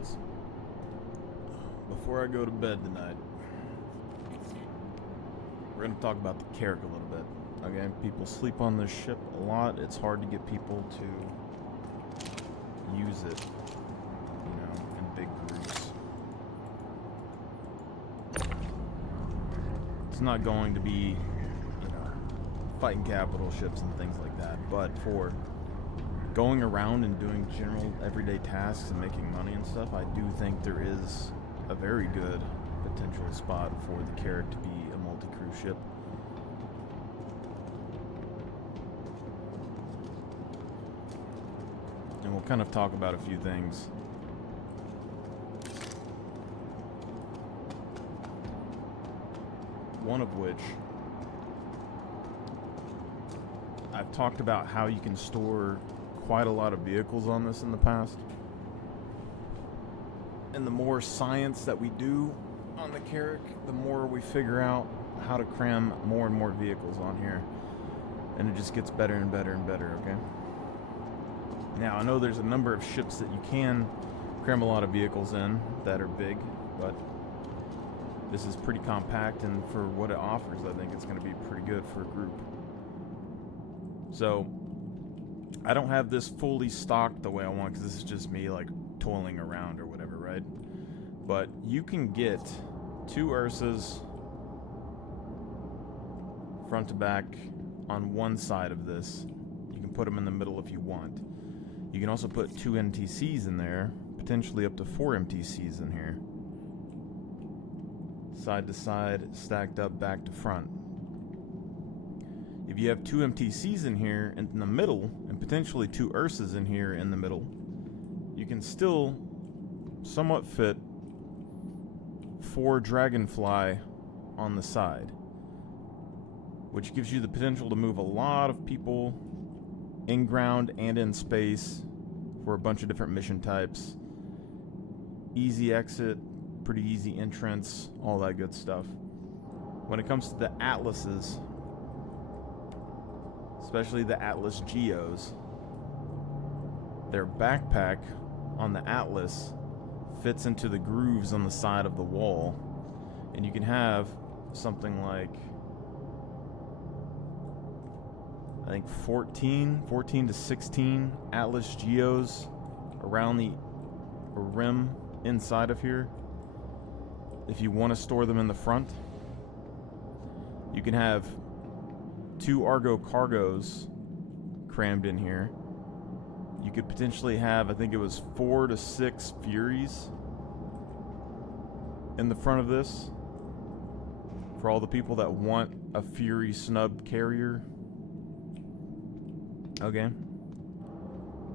fellas, before I go to bed tonight, we're going to talk about the carrck a little bit. Okay, people sleep on this ship a lot. It's hard to get people to use it, you know, in big groups. It's not going to be, you know, fighting capital ships and things like that, but for going around and doing general everyday tasks and making money and stuff, I do think there is a very good potential spot for the carrck to be a multi-crew ship. And we'll kind of talk about a few things. One of which, I've talked about how you can store quite a lot of vehicles on this in the past. And the more science that we do on the carrck, the more we figure out how to cram more and more vehicles on here. And it just gets better and better and better, okay? Now, I know there's a number of ships that you can cram a lot of vehicles in that are big, but this is pretty compact, and for what it offers, I think it's going to be pretty good for a group. So, I don't have this fully stocked the way I want, because this is just me, like, toiling around or whatever, right? But you can get 2 Ursas front to back on one side of this. You can put them in the middle if you want. You can also put 2 MTCs in there, potentially up to 4 MTCs in here. Side to side, stacked up, back to front. If you have 2 MTCs in here in the middle, and potentially 2 Ursas in here in the middle, you can still somewhat fit 4 Dragonfly on the side, which gives you the potential to move a lot of people in ground and in space for a bunch of different mission types. Easy exit, pretty easy entrance, all that good stuff. When it comes to the Atlases, especially the Atlas Geos, their backpack on the Atlas fits into the grooves on the side of the wall, and you can have something like, I think 14 to 16 Atlas Geos around the rim inside of here. If you want to store them in the front, you can have 2 Argo Cargos crammed in here. You could potentially have, I think it was 4 to 6 Furies in the front of this for all the people that want a Fury snub carrier. Okay.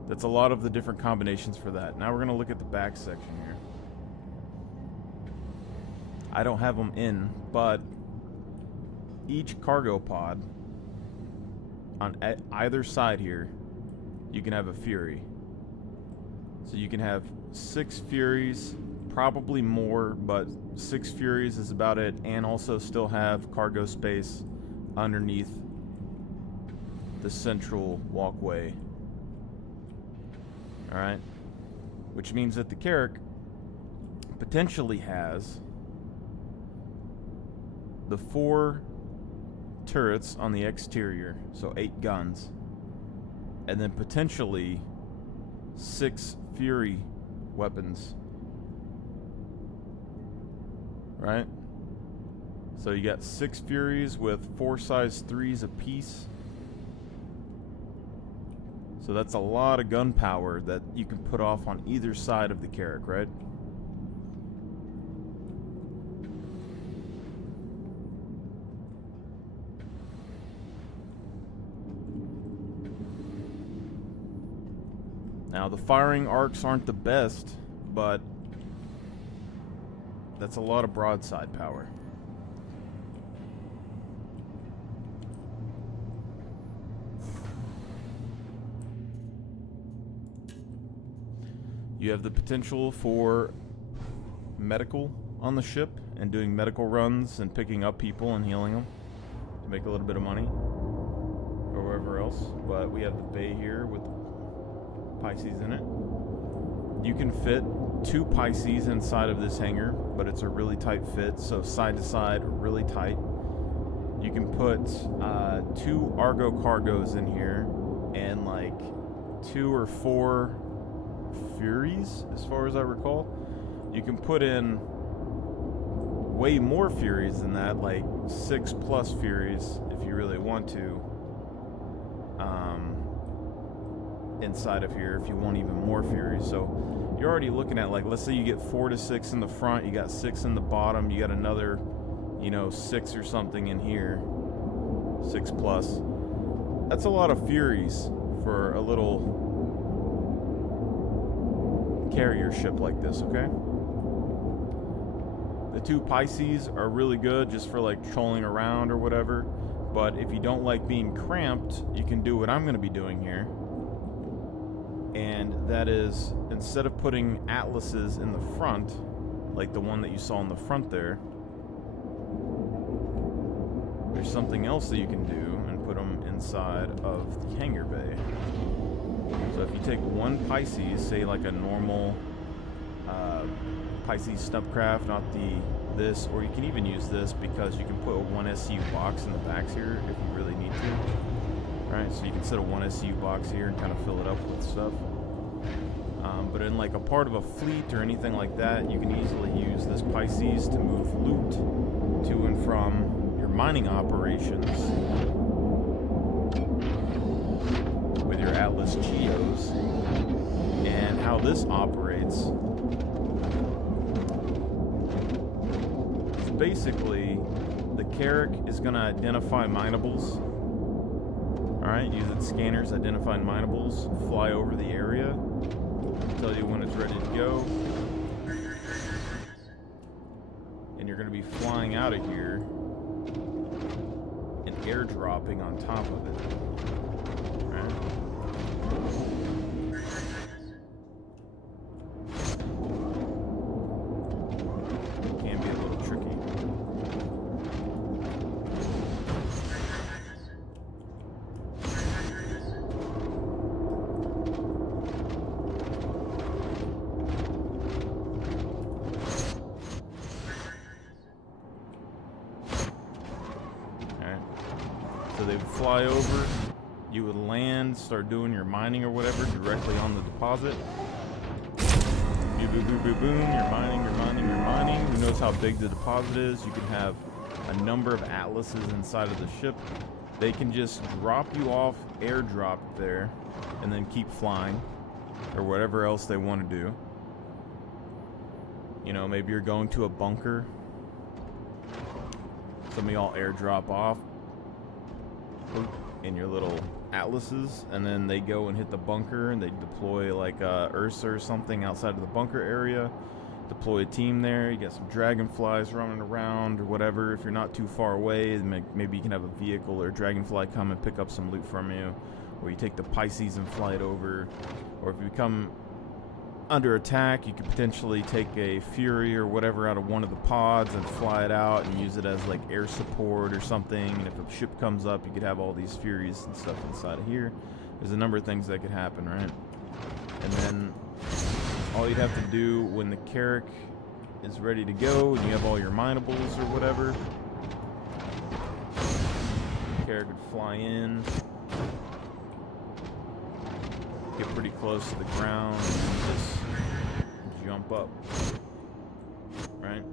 That's a lot of the different combinations for that. Now we're going to look at the back section here. I don't have them in, but each cargo pod on either side here, you can have a Fury. So you can have 6 Furies, probably more, but 6 Furies is about it, and also still have cargo space underneath the central walkway. Alright? Which means that the carrck potentially has the 4 turrets on the exterior, so 8 guns, and then potentially 6 Fury weapons. Right? So you got 6 Furies with 4 size 3s apiece. So that's a lot of gunpowder that you can put off on either side of the carrck, right? Now, the firing arcs aren't the best, but that's a lot of broadside power. You have the potential for medical on the ship and doing medical runs and picking up people and healing them to make a little bit of money or wherever else. But we have the bay here with Pisces in it. You can fit 2 Pisces inside of this hangar, but it's a really tight fit, so side to side, really tight. You can put 2 Argo cargos in here and like 2 or 4 Furies, as far as I recall. You can put in way more Furies than that, like 6+ Furies if you really want to. Inside of here, if you want even more Furies. So you're already looking at, like, let's say you get 4 to 6 in the front, you got 6 in the bottom, you got another, 6 or something in here, 6+. That's a lot of Furies for a little carrier ship like this, okay? The 2 Pisces are really good just for like trolling around or whatever, but if you don't like being cramped, you can do what I'm going to be doing here. And that is, instead of putting atlases in the front, like the one that you saw in the front there's something else that you can do and put them inside of the hangar bay. So if you take 1 Pisces, say like a normal Pisces Snubcraft, not this, or you can even use this because you can put a 1 SCU box in the backs here if you really need to. Right, so you can set a 1 SCU box here and kind of fill it up with stuff. But in like a part of a fleet or anything like that, you can easily use this Pisces to move loot to and from your mining operations with your Atlas Geos. And how this operates is basically the carrck is going to identify minables. Alright, use its scanners, identify minables, fly over the area, tell you when it's ready to go. And you're going to be flying out of here and airdropping on top of it. Alright. It can be a little tricky. So they would fly over, you would land, start doing your mining or whatever directly on the deposit. Boom, boom, boom, boom, boom. You're mining, you're mining, you're mining. Who knows how big the deposit is? You can have a number of atlases inside of the ship. They can just drop you off, airdrop there, and then keep flying, or whatever else they want to do. Maybe you're going to a bunker. Some of y'all airdrop off in your little atlases, and then they go and hit the bunker, and they deploy like Ursa or something outside of the bunker area, deploy a team there. You got some dragonflies running around or whatever. If you're not too far away, maybe you can have a vehicle or a dragonfly come and pick up some loot from you, or you take the Pisces and fly it over. Or if you become under attack, you could potentially take a Fury or whatever out of one of the pods and fly it out and use it as like air support or something. And if a ship comes up, you could have all these Furies and stuff inside of here. There's a number of things that could happen, right? And then all you'd have to do when the carrck is ready to go and you have all your minables or whatever, the carrck would fly in, get pretty close to the ground, and just jump up, right?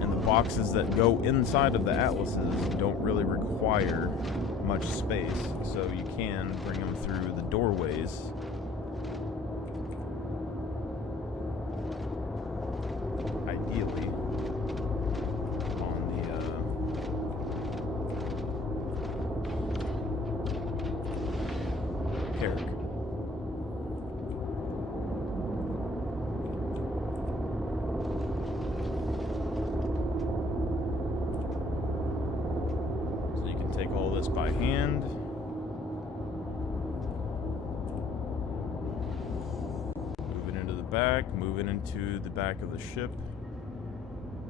And the boxes that go inside of the atlases don't really require much space, so you can bring them through the doorways. Ideally. Take all this by hand. Move it into the back, move it into the back of the ship,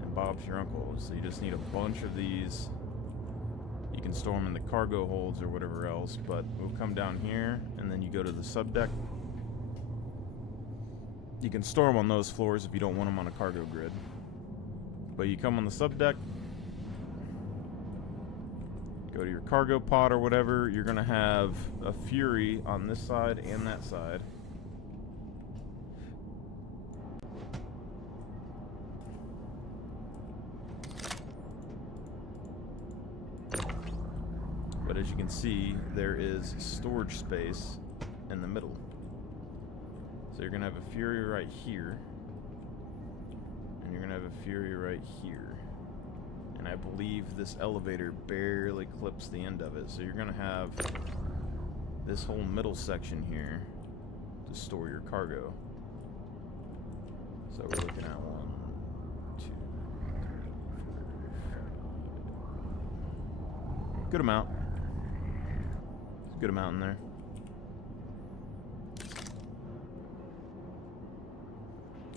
and Bob's your uncle. So you just need a bunch of these. You can store them in the cargo holds or whatever else, but we'll come down here, and then you go to the subdeck. You can store them on those floors if you don't want them on a cargo grid. But you come on the subdeck, go to your cargo pod or whatever, you're going to have a Fury on this side and that side. But as you can see, there is storage space in the middle. So you're going to have a Fury right here. And you're going to have a Fury right here. And I believe this elevator barely clips the end of it. So you're going to have this whole middle section here to store your cargo. So we're looking at 1, 2, 3, 4, 5. Good amount. Good amount in there.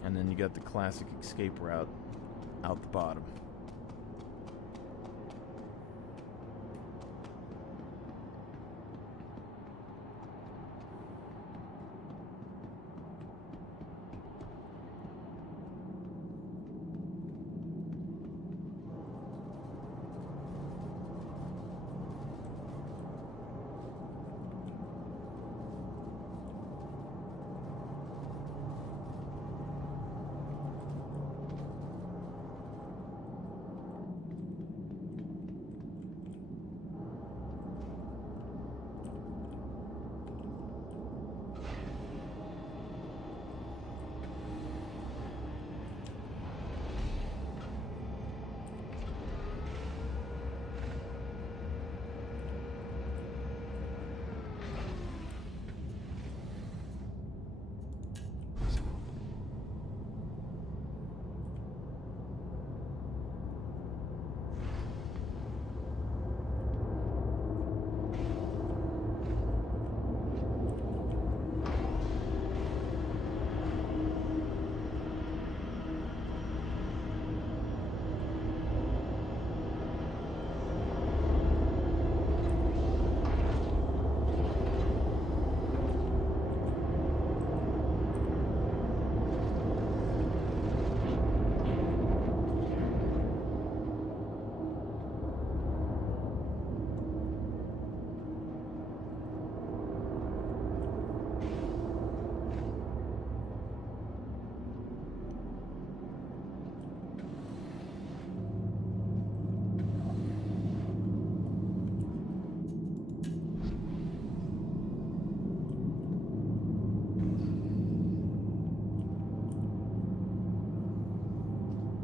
And then you got the classic escape route out the bottom.